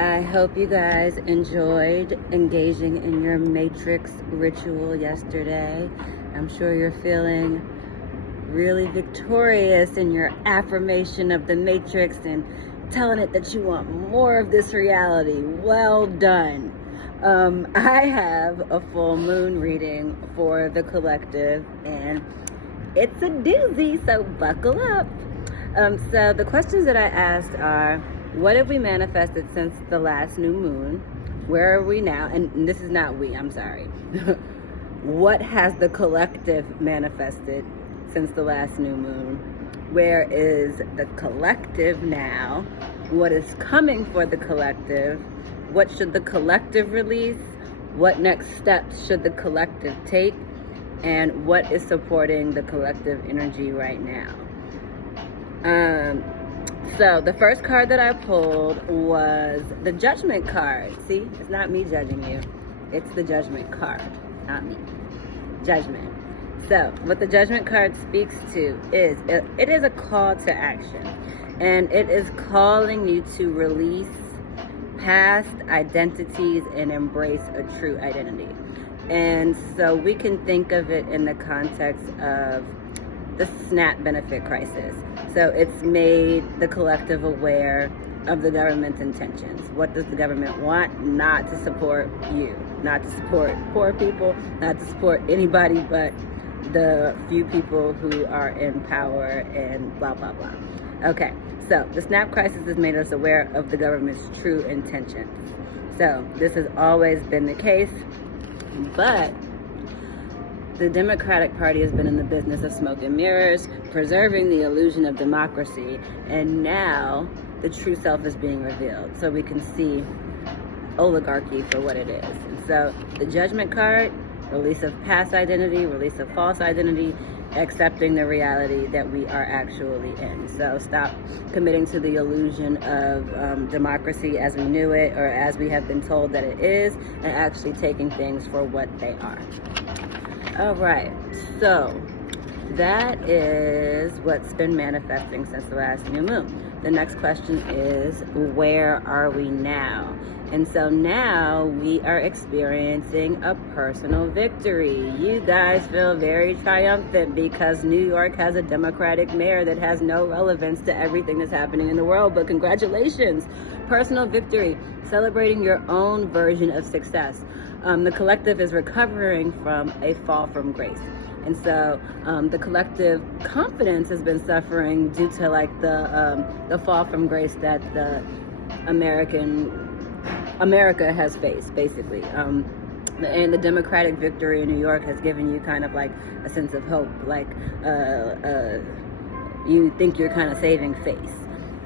I hope you guys enjoyed engaging in your Matrix ritual yesterday. I'm sure you're feeling really victorious in your affirmation of the Matrix and telling it that you want more of this reality. Well done. I have a full moon reading for the collective, and it's a doozy, so buckle up. So the questions that I asked are, what have we manifested since the last new moon? Where are we now? And this is not we, I'm sorry. What has the collective manifested since the last new moon? Where is the collective now? What is coming for the collective? What should the collective release? What next steps should the collective take? And what is supporting the collective energy right now? So the first card that I pulled was the Judgment card. See, it's not me judging you. It's the Judgment card, not me. Judgment. So what the Judgment card speaks to is, it is a call to action. And it is calling you to release past identities and embrace a true identity. And so we can think of it in the context of the SNAP benefit crisis. So it's made the collective aware of the government's intentions. What does the government want? Not to support you, not to support poor people, not to support anybody but the few people who are in power and blah, blah, blah. Okay, so the SNAP crisis has made us aware of the government's true intentions. So this has always been the case, but the Democratic Party has been in the business of smoke and mirrors, preserving the illusion of democracy, and now the true self is being revealed. So we can see oligarchy for what it is. And so the Judgment card, release of past identity, release of false identity, accepting the reality that we are actually in. So stop committing to the illusion of democracy as we knew it or as we have been told that it is, and actually taking things for what they are. All right, so that is what's been manifesting since the last new moon. The next question is, where are we now? And so now we are experiencing a personal victory. You guys feel very triumphant because New York has a Democratic mayor that has no relevance to everything that's happening in the world. But congratulations, personal victory, celebrating your own version of success. The collective is recovering from a fall from grace. And so the collective confidence has been suffering due to like the fall from grace that the America has faced, basically. And the Democratic victory in New York has given you kind of like a sense of hope, like you think you're kind of saving face.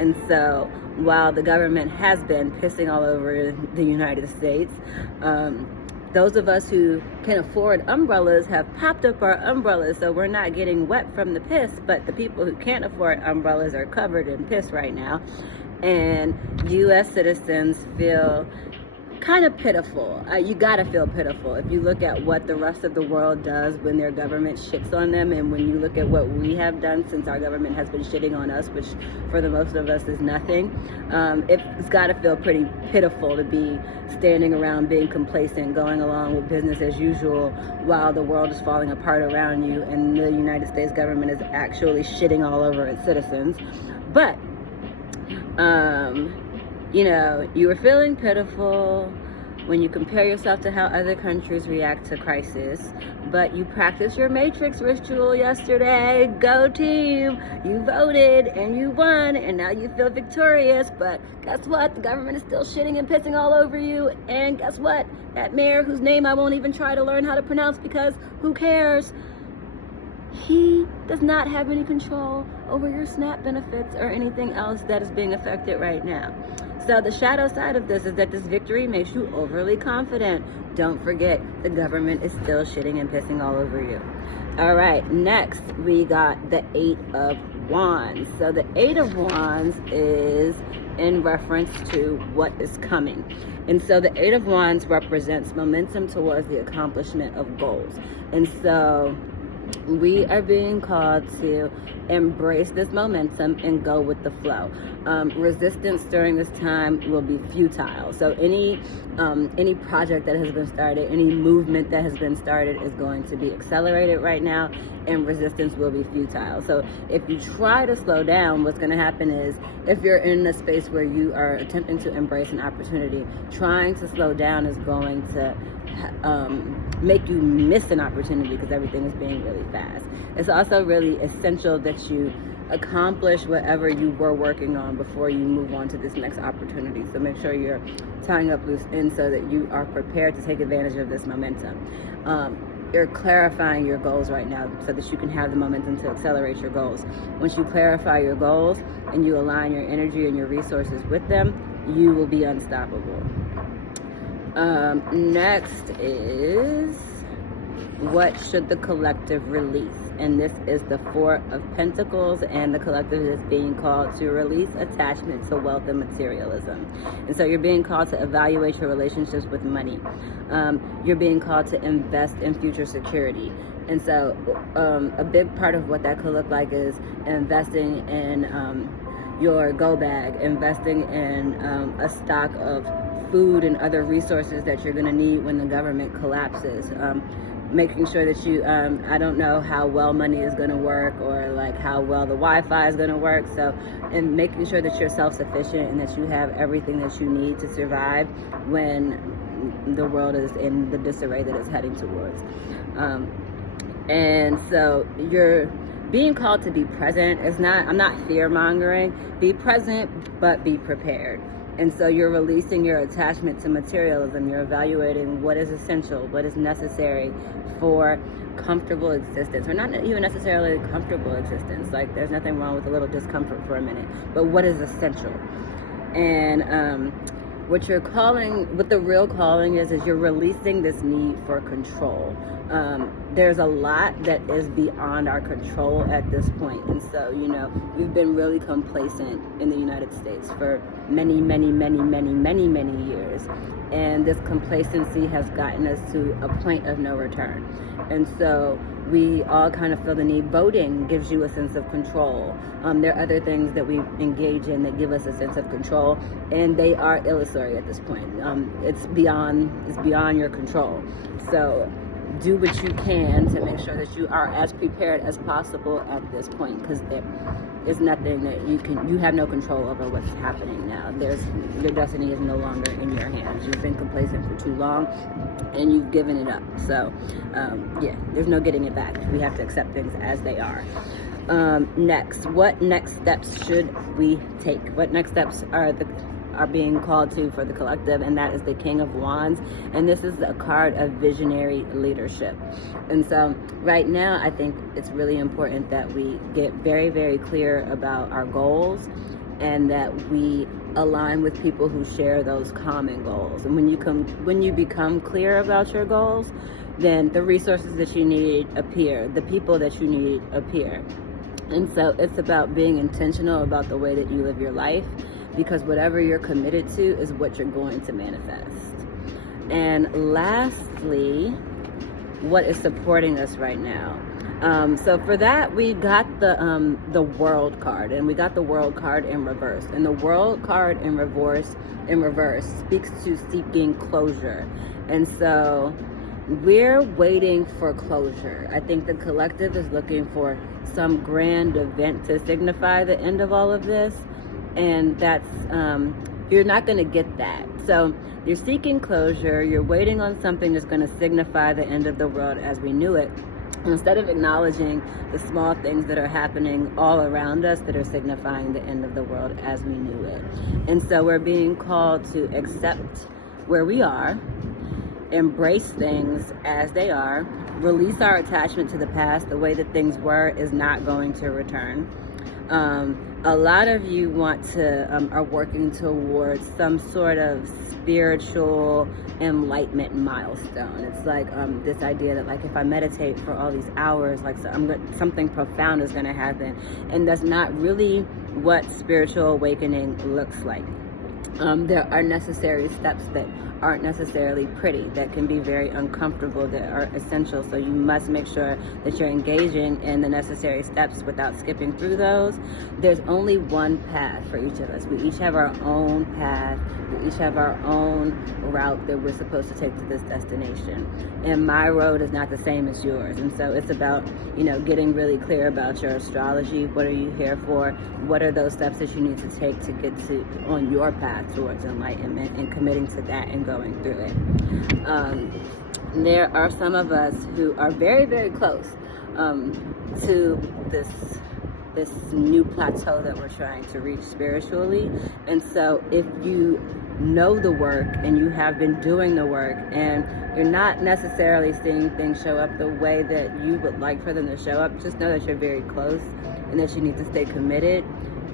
And so while the government has been pissing all over the United States, those of us who can afford umbrellas have popped up our umbrellas, so we're not getting wet from the piss, but the people who can't afford umbrellas are covered in piss right now. And U.S. citizens feel kind of pitiful. You gotta feel pitiful if you look at what the rest of the world does when their government shits on them, and when you look at what we have done since our government has been shitting on us, which for the most of us is nothing. It's gotta feel pretty pitiful to be standing around being complacent, going along with business as usual while the world is falling apart around you and the United States government is actually shitting all over its citizens. But you were feeling pitiful when you compare yourself to how other countries react to crisis, but you practiced your Matrix ritual yesterday. Go team! You voted and you won, and now you feel victorious, but guess what? The government is still shitting and pissing all over you, and guess what? That mayor, whose name I won't even try to learn how to pronounce because who cares? He does not have any control over your SNAP benefits or anything else that is being affected right now. So the shadow side of this is that this victory makes you overly confident. Don't forget, the government is still shitting and pissing all over you. All right, next we got the Eight of Wands. So the Eight of Wands is in reference to what is coming. And so the Eight of Wands represents momentum towards the accomplishment of goals. And so We are being called to embrace this momentum and go with the flow. Resistance during this time will be futile. So any project that has been started, any movement that has been started is going to be accelerated right now, and resistance will be futile. So if you try to slow down, what's going to happen is, if you're in a space where you are attempting to embrace an opportunity, trying to slow down is going to make you miss an opportunity because everything is being really fast. It's also really essential that you accomplish whatever you were working on before you move on to this next opportunity. So make sure you're tying up loose ends so that you are prepared to take advantage of this momentum. You're clarifying your goals right now so that you can have the momentum to accelerate your goals. Once you clarify your goals and you align your energy and your resources with them, you will be unstoppable. Next is, what should the collective release? And this is the Four of Pentacles, and the collective is being called to release attachment to wealth and materialism. And so you're being called to evaluate your relationships with money. You're being called to invest in future security. And so a big part of what that could look like is investing in your go bag, investing in a stock of food and other resources that you're going to need when the government collapses. Making sure that you, I don't know how well money is going to work, or like how well the Wi-Fi is going to work. So, and making sure that you're self-sufficient and that you have everything that you need to survive when the world is in the disarray that it's heading towards. And so you're being called to be present. I'm not fear-mongering. Be present, but be prepared. And so you're releasing your attachment to materialism. You're evaluating what is essential, what is necessary for comfortable existence, or not even necessarily comfortable existence. Like, there's nothing wrong with a little discomfort for a minute, but what is essential? And what the real calling is you're releasing this need for control. There's a lot that is beyond our control at this point. And so, we've been really complacent in the United States for many, many, many, many, many, many years. And this complacency has gotten us to a point of no return. And so we all kind of feel the need. Voting gives you a sense of control. There are other things that we engage in that give us a sense of control, and they are illusory at this point. It's beyond your control. So do what you can to make sure that you are as prepared as possible at this point, because there is nothing that you have no control over what's happening now. Your destiny is no longer in your hands. You've been complacent for too long and you've given it up. So there's no getting it back. We have to accept things as they are. Next, what next steps should we take? What next steps are being called to for the collective? And that is the King of Wands, and this is a card of visionary leadership. And so right now I think it's really important that we get very, very clear about our goals, and that we align with people who share those common goals. And when you become clear about your goals, then the resources that you need appear, the people that you need appear. And so it's about being intentional about the way that you live your life, because whatever you're committed to is what you're going to manifest. And lastly, what is supporting us right now? So for that, we got the World card, and we got the World card in reverse. And the World card in reverse speaks to seeking closure. And so we're waiting for closure. I think the collective is looking for some grand event to signify the end of all of this. And that's, you're not going to get that. So you're seeking closure. You're waiting on something that's going to signify the end of the world as we knew it, instead of acknowledging the small things that are happening all around us that are signifying the end of the world as we knew it. And so we're being called to accept where we are, embrace things as they are, release our attachment to the past. The way that things were is not going to return. A lot of you are working towards some sort of spiritual enlightenment milestone. It's like this idea that, like, if I meditate for all these hours, like, something profound is going to happen. And that's not really what spiritual awakening looks like. there are necessary steps that aren't necessarily pretty, that can be very uncomfortable, that are essential. So you must make sure that you're engaging in the necessary steps without skipping through those. There's only one path for each of us. We each have our own path. We each have our own route that we're supposed to take to this destination. And my road is not the same as yours. And so it's about, getting really clear about your astrology. What are you here for? What are those steps that you need to take to get to on your path towards enlightenment, and committing to that and going through it. There are some of us who are very, very close to this new plateau that we're trying to reach spiritually. And so if you know the work and you have been doing the work and you're not necessarily seeing things show up the way that you would like for them to show up, just know that you're very close and that you need to stay committed.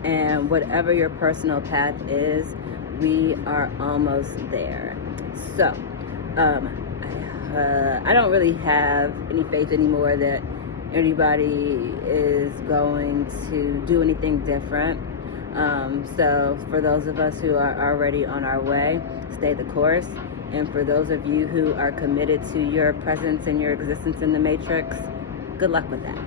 And whatever your personal path is, we are almost there. So I don't really have any faith anymore that anybody is going to do anything different. So for those of us who are already on our way, stay the course. And for those of you who are committed to your presence and your existence in the matrix, good luck with that.